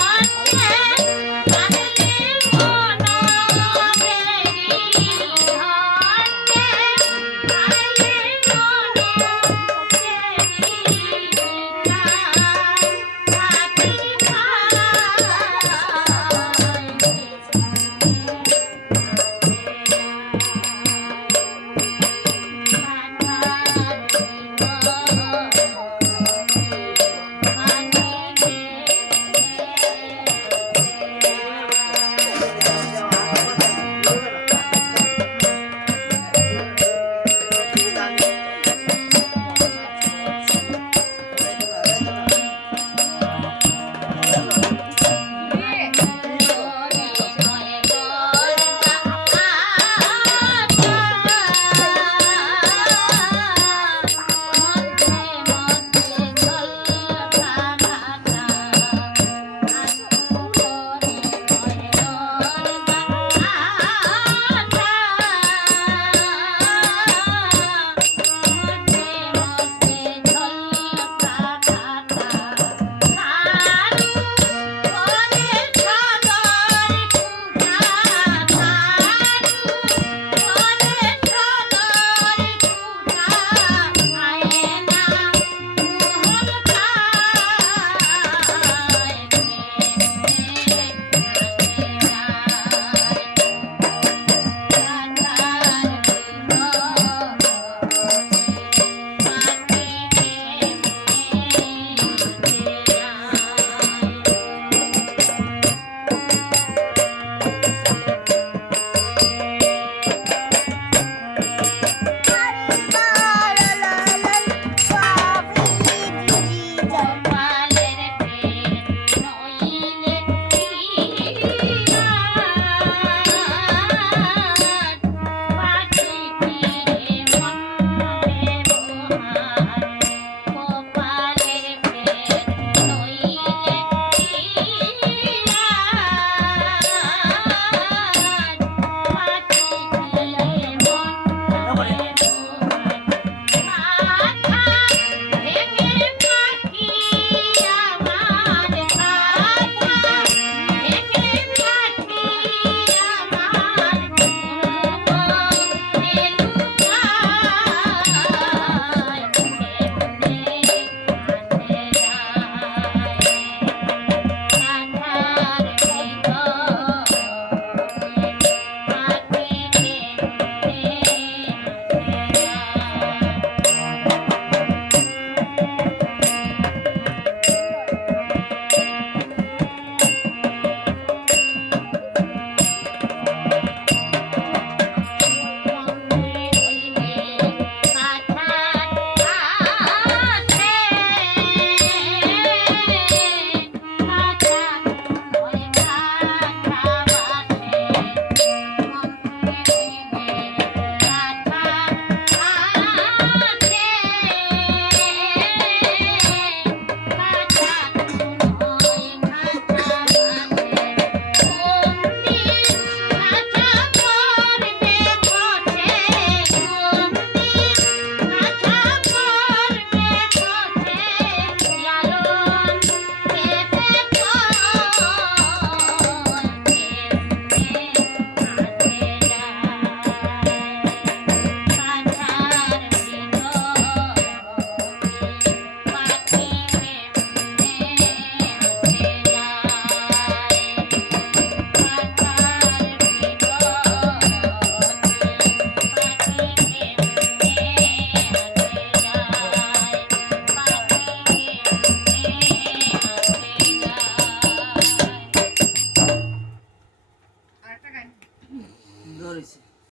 Oh Yeah.